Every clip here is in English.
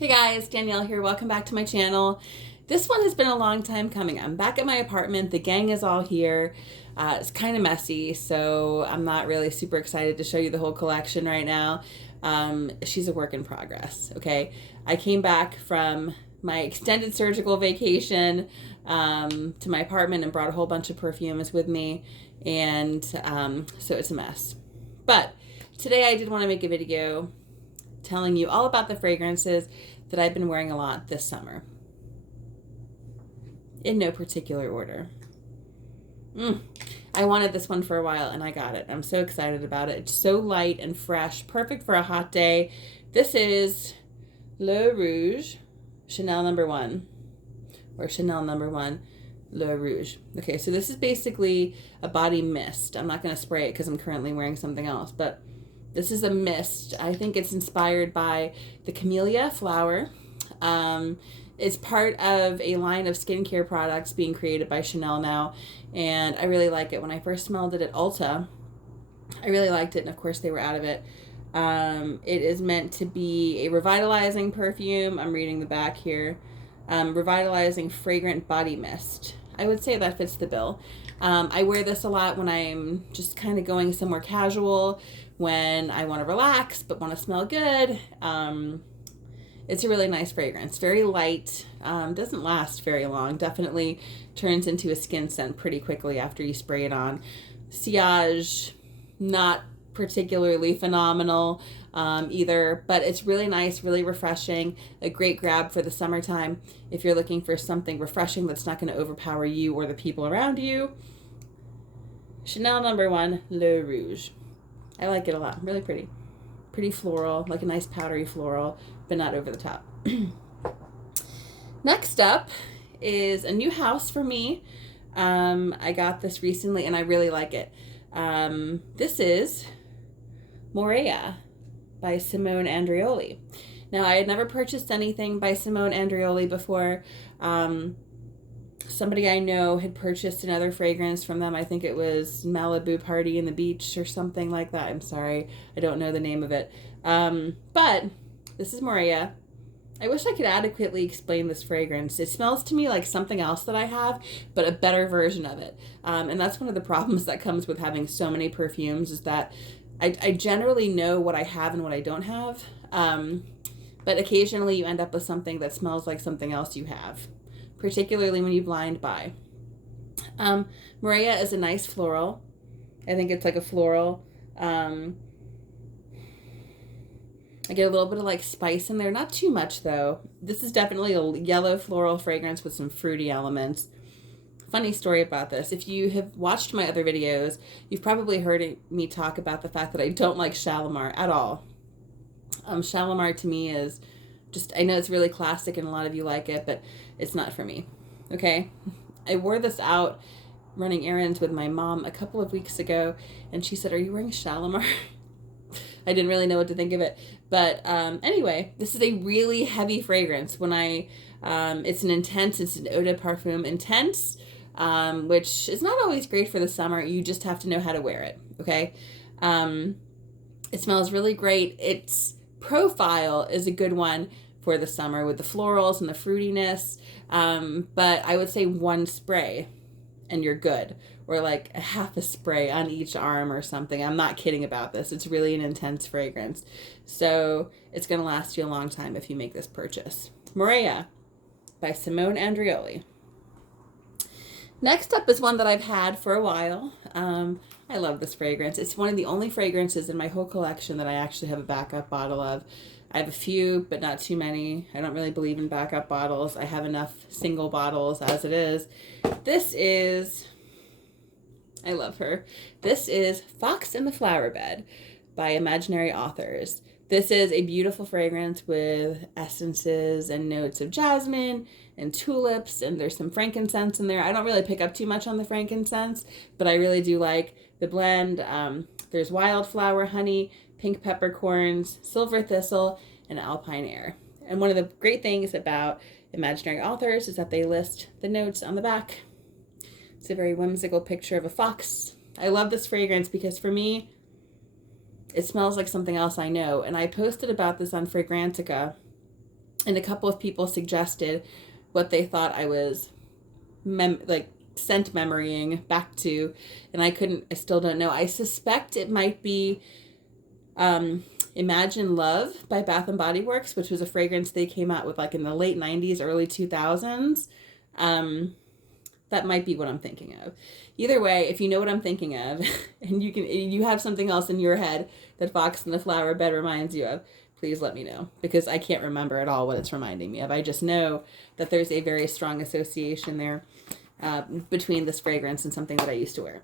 Hey guys, Danielle here. Welcome back to my channel. This one has been a long time coming. I'm back at my apartment. The gang is all here. It's kind of messy, so I'm not really super excited to show you the whole collection right now. She's a work in progress, okay? I came back from my extended surgical vacation to my apartment and brought a whole bunch of perfumes with me, and so it's a mess. But today I did want to make a video telling you all about the fragrances that I've been wearing a lot this summer. In no particular order. I wanted this one for a while and I got it. I'm so excited about it. It's so light and fresh, perfect for a hot day. This is Le Rouge, Chanel No. 1, or Chanel No. 1, Le Rouge. Okay, so this is basically a body mist. I'm not going to spray it because I'm currently wearing something else, but this is a mist. I think it's inspired by the camellia flower. It's part of a line of skincare products being created by Chanel now, and I really like it. When I first smelled it at Ulta, I really liked it, and of course they were out of it. It is meant to be a revitalizing perfume. I'm reading the back here. Revitalizing fragrant body mist. I would say that fits the bill. I wear this a lot when I'm just kind of going somewhere casual, when I want to relax but want to smell good. It's a really nice fragrance. Very light. Doesn't last very long. Definitely turns into a skin scent pretty quickly after you spray it on. Sillage, not particularly phenomenal either, but it's really nice, really refreshing. A great grab for the summertime if you're looking for something refreshing that's not going to overpower you or the people around you. Chanel No. 1, Le Rouge. I like it a lot. Really pretty. Pretty floral, like a nice powdery floral, but not over the top. Next up is a new house for me. I got this recently and I really like it. This is Moorea by Simone Andreoli. Now, I had never purchased anything by Simone Andreoli before. Somebody I know had purchased another fragrance from them. I think it was Malibu Party in the Beach or something like that. I'm sorry, I don't know the name of it. But this is Moorea. I wish I could adequately explain this fragrance. It smells to me like something else that I have, but a better version of it. And that's one of the problems that comes with having so many perfumes, is that I generally know what I have and what I don't have. But occasionally you end up with something that smells like something else you have, particularly when you blind buy. Moorea is a nice floral. I think it's like a floral. I get a little bit of like spice in there, not too much though. This is definitely a yellow floral fragrance with some fruity elements. Funny story about this. If you have watched my other videos, you've probably heard me talk about the fact that I don't like Shalimar at all. Shalimar to me is just, I know it's really classic and a lot of you like it, but it's not for me, okay? I wore this out running errands with my mom a couple of weeks ago, and she said, "Are you wearing Shalimar?" I didn't really know what to think of it, but anyway, this is a really heavy fragrance. It's an eau de parfum intense, which is not always great for the summer. You just have to know how to wear it, okay? It smells really great. Its profile is a good one for the summer with the florals and the fruitiness, but I would say one spray and you're good, or like a half a spray on each arm or something. I'm not kidding about this. It's really an intense fragrance, so it's going to last you a long time if you make this purchase. Moorea by Simone Andreoli. Next up is one that I've had for a while. I love this fragrance. It's one of the only fragrances in my whole collection that I actually have a backup bottle of. I have a few, but not too many. I don't really believe in backup bottles. I have enough single bottles as it is. This is, I love her. This is Fox in the Flowerbed by Imaginary Authors. This is a beautiful fragrance with essences and notes of jasmine and tulips, and there's some frankincense in there. I don't really pick up too much on the frankincense, but I really do like the blend. There's wildflower, honey, pink peppercorns, silver thistle, and alpine air. And one of the great things about Imaginary Authors is that they list the notes on the back. It's a very whimsical picture of a fox. I love this fragrance because for me, it smells like something else I know. And I posted about this on Fragrantica And a couple of people suggested what they thought I was scent memorying back to, and I still don't know. I suspect it might be Imagine Love by Bath and Body Works, which was a fragrance they came out with like in the late 90s, early 2000s. That might be what I'm thinking of. Either way, if you know what I'm thinking of, and you have something else in your head that Fox and the Flowerbed reminds you of, please let me know, because I can't remember at all what it's reminding me of. I just know that there's a very strong association there between this fragrance and something that I used to wear.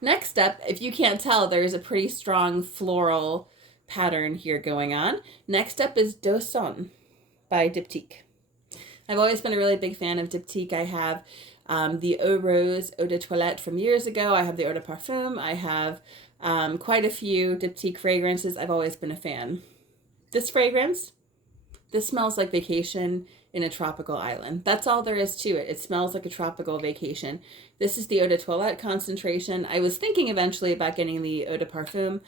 Next up, if you can't tell, there's a pretty strong floral pattern here going on. Next up is Do Son by Diptyque. I've always been a really big fan of Diptyque. I have the Eau Rose Eau de Toilette from years ago. I have the Eau de Parfum. I have quite a few Diptyque fragrances. I've always been a fan. This fragrance, this smells like vacation in a tropical island. That's all there is to it. It smells like a tropical vacation. This is the Eau de Toilette concentration. I was thinking eventually about getting the Eau de Parfum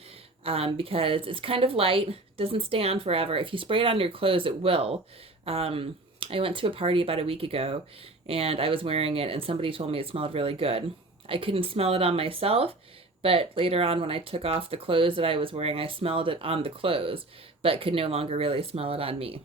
because it's kind of light, doesn't stay on forever. If you spray it on your clothes, it will. I went to a party about a week ago and I was wearing it and somebody told me it smelled really good. I couldn't smell it on myself, but later on when I took off the clothes that I was wearing, I smelled it on the clothes, but could no longer really smell it on me.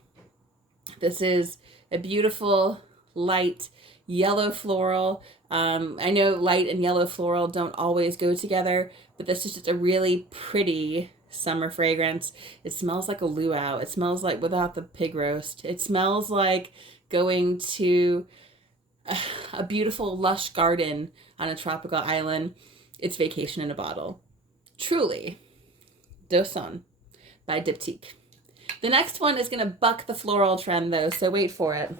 This is a beautiful, light, yellow floral. I know light and yellow floral don't always go together, but this is just a really pretty summer fragrance. It smells like a luau. It smells like, without the pig roast, it smells like going to a beautiful lush garden on a tropical island. It's vacation in a bottle. Truly, Do Son by Diptyque. The next one is going to buck the floral trend though, so wait for it.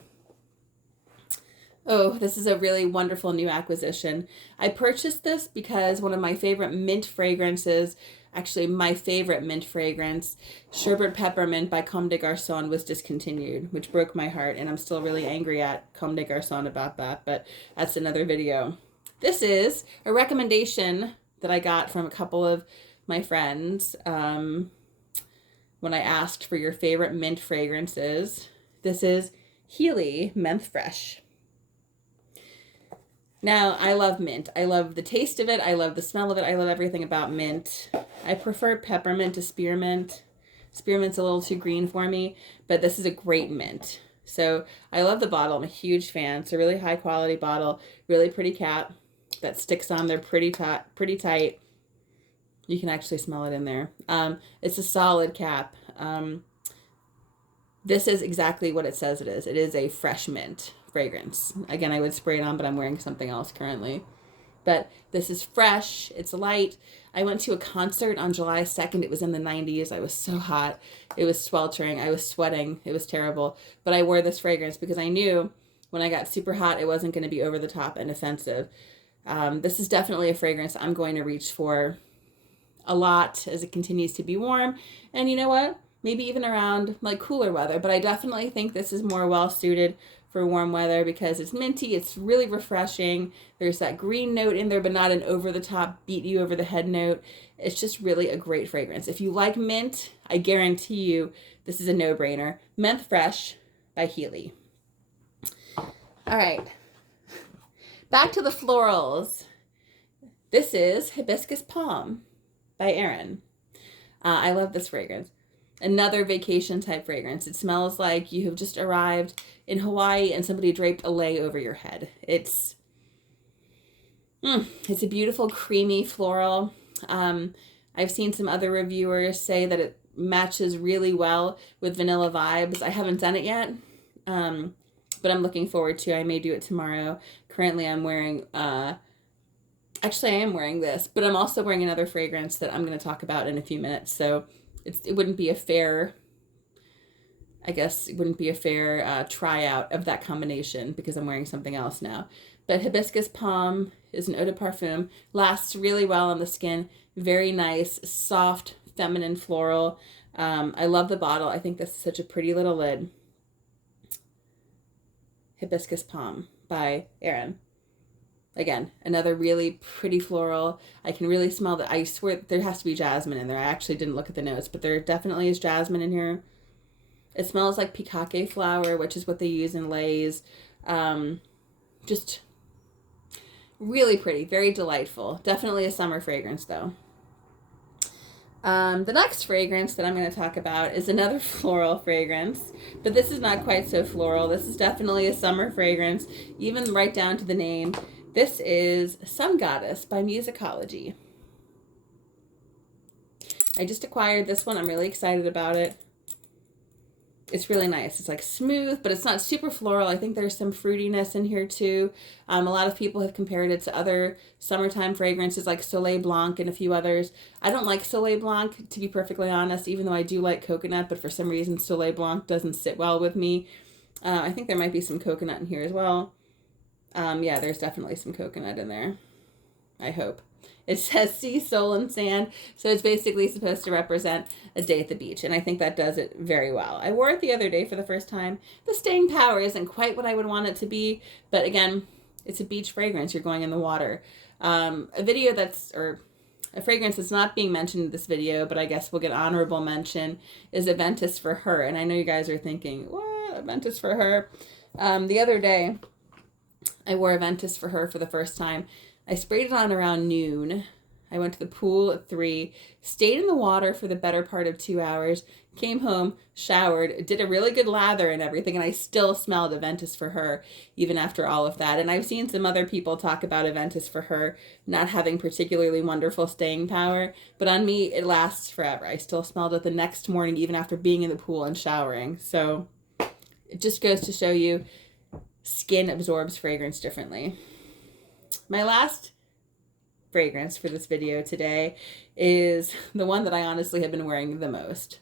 Oh, this is a really wonderful new acquisition. I purchased this because one of my favorite mint fragrances, actually my favorite mint fragrance, Sherbet Peppermint by Comme des Garçons, was discontinued, which broke my heart, and I'm still really angry at Comme des Garçons about that, but that's another video. This is a recommendation that I got from a couple of my friends when I asked for your favorite mint fragrances. This is Heeley Menthe Fresh. Now, I love mint. I love the taste of it. I love the smell of it. I love everything about mint. I prefer peppermint to spearmint. Spearmint's a little too green for me, but this is a great mint. So I love the bottle. I'm a huge fan. It's a really high quality bottle, really pretty cap that sticks on there pretty tight. You can actually smell it in there. It's a solid cap. This is exactly what it says it is. It is a fresh mint fragrance. Again, I would spray it on, but I'm wearing something else currently. But this is fresh. It's light. I went to a concert on July 2nd. It was in the 90s. I was so hot. It was sweltering. I was sweating. It was terrible. But I wore this fragrance because I knew when I got super hot, it wasn't going to be over the top and offensive. This is definitely a fragrance I'm going to reach for a lot as it continues to be warm. And you know what? Maybe even around like cooler weather. But I definitely think this is more well suited for warm weather because it's minty, it's really refreshing. There's that green note in there, but not an over-the-top, beat you over the head note. It's just really a great fragrance. If you like mint, I guarantee you this is a no-brainer. Menthe Fresh by Heeley. All right, back to the florals. This is Hibiscus Palm by Aerin. I love this fragrance. Another vacation type fragrance. It smells like you have just arrived in Hawaii and somebody draped a lei over your head. It's a beautiful creamy floral. I've seen some other reviewers say that it matches really well with vanilla vibes. I haven't done it yet, but I'm looking forward to. I may do it tomorrow. Currently I'm wearing, actually I am wearing this, but I'm also wearing another fragrance that I'm going to talk about in a few minutes. So it wouldn't be a fair, I guess it wouldn't be a fair tryout of that combination because I'm wearing something else now. But Hibiscus Palm is an eau de parfum, lasts really well on the skin, very nice, soft, feminine floral. I love the bottle. I think this is such a pretty little lid. Hibiscus Palm by Aerin. Again, another really pretty floral. I can really smell that. I swear there has to be jasmine in there. I actually didn't look at the notes, but there definitely is jasmine in here. It smells like pikake flower, which is what they use in leis. Just really pretty, very delightful. Definitely a summer fragrance, though. The next fragrance that I'm going to talk about is another floral fragrance, but this is not quite so floral. This is definitely a summer fragrance, even right down to the name. This is Sun Goddess by Musicology. I just acquired this one. I'm really excited about it. It's really nice. It's like smooth, but it's not super floral. I think there's some fruitiness in here too. A lot of people have compared it to other summertime fragrances like Soleil Blanc and a few others. I don't like Soleil Blanc, to be perfectly honest, even though I do like coconut, but for some reason Soleil Blanc doesn't sit well with me. I think there might be some coconut in here as well. Yeah, there's definitely some coconut in there. I hope. It says sea, soul, and sand, so it's basically supposed to represent a day at the beach, and I think that does it very well. I wore it the other day for the first time. The staying power isn't quite what I would want it to be, but again, it's a beach fragrance. You're going in the water. A fragrance that's not being mentioned in this video, but I guess we'll get honorable mention, is Aventus for Her, and I know you guys are thinking, what, Aventus for Her? The other day, I wore Aventus for Her for the first time. I sprayed it on around noon. I went to the pool at 3, stayed in the water for the better part of 2 hours, came home, showered, did a really good lather and everything, and I still smelled Aventus for Her even after all of that. And I've seen some other people talk about Aventus for Her not having particularly wonderful staying power, but on me, it lasts forever. I still smelled it the next morning even after being in the pool and showering. So it just goes to show you skin absorbs fragrance differently. My last fragrance for this video today is the one that I honestly have been wearing the most.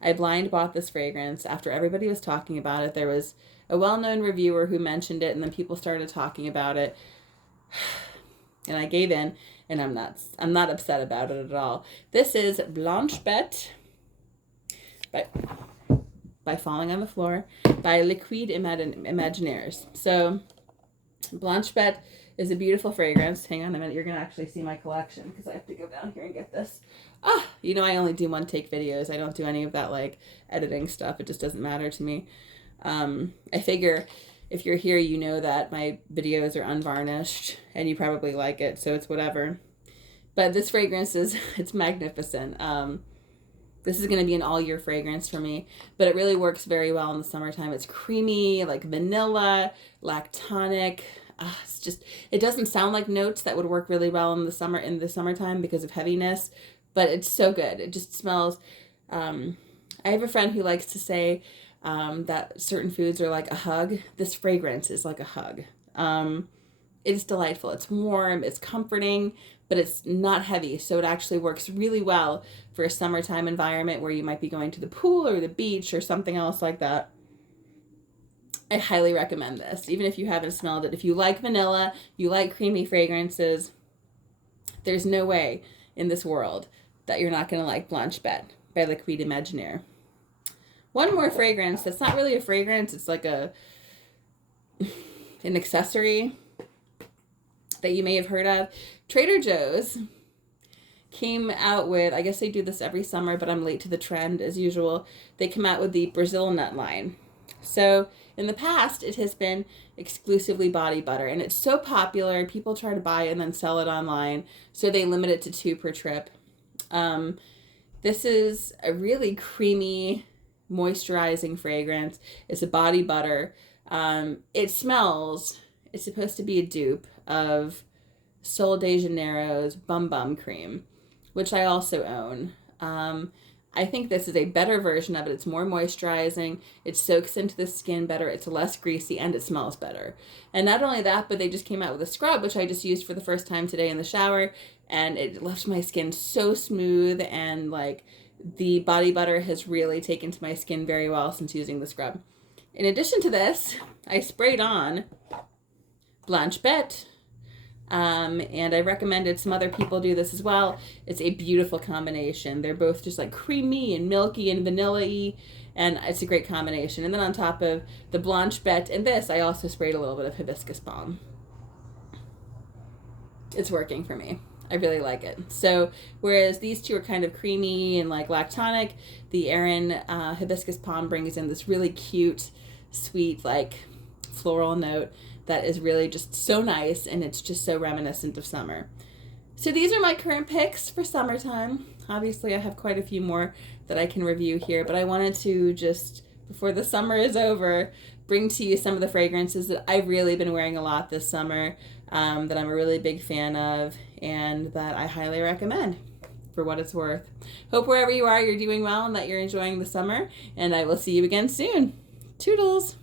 I blind bought this fragrance after everybody was talking about it. There was a well-known reviewer who mentioned it, and then people started talking about it. And I gave in, and I'm not upset about it at all. This is Blanche Bête by Falling on the Floor by Liquide Imaginaires. So Blanche Bête is a beautiful fragrance. Hang on a minute, you're going to actually see my collection because I have to go down here and get this. You know I only do one take videos. I don't do any of that like editing stuff. It just doesn't matter to me. I figure if you're here, you know that my videos are unvarnished and you probably like it, so it's whatever. But this fragrance it's magnificent. This is going to be an all-year fragrance for me, but it really works very well in the summertime. It's creamy, like vanilla, lactonic. It doesn't sound like notes that would work really well in the summertime because of heaviness, but it's so good. It just smells. I have a friend who likes to say that certain foods are like a hug. This fragrance is like a hug. It's delightful. It's warm. It's comforting, but it's not heavy. So it actually works really well for a summertime environment where you might be going to the pool or the beach or something else like that. I highly recommend this, even if you haven't smelled it. If you like vanilla, you like creamy fragrances, there's no way in this world that you're not going to like Blanche Bête by Liquide Imaginaire. One more fragrance that's not really a fragrance, it's like an accessory that you may have heard of. Trader Joe's came out with, I guess they do this every summer, but I'm late to the trend as usual. They come out with the Brazil nut line. So in the past, it has been exclusively body butter, and it's so popular, people try to buy it and then sell it online, so they limit it to 2 per trip. This is a really creamy, moisturizing fragrance. It's a body butter. It's supposed to be a dupe of Sol de Janeiro's Bum Bum Cream, which I also own. I think this is a better version of it. It's more moisturizing. It soaks into the skin better. It's less greasy, and it smells better. And not only that, but they just came out with a scrub, which I just used for the first time today in the shower, and it left my skin so smooth, and like the body butter has really taken to my skin very well since using the scrub. In addition to this, I sprayed on Blanche Bête, and I recommended some other people do this as well. It's a beautiful combination. They're both just like creamy and milky and vanilla-y, and it's a great combination. And then on top of the Blanche Bête and this, I also sprayed a little bit of hibiscus balm. It's working for me. I really like it. So whereas these two are kind of creamy and like lactonic, the Aerin Hibiscus Palm brings in this really cute, sweet, like floral note that is really just so nice, and it's just so reminiscent of summer. So these are my current picks for summertime. Obviously I have quite a few more that I can review here, but I wanted to just, before the summer is over, bring to you some of the fragrances that I've really been wearing a lot this summer, that I'm a really big fan of, and that I highly recommend for what it's worth. Hope wherever you are, you're doing well and that you're enjoying the summer, and I will see you again soon. Toodles!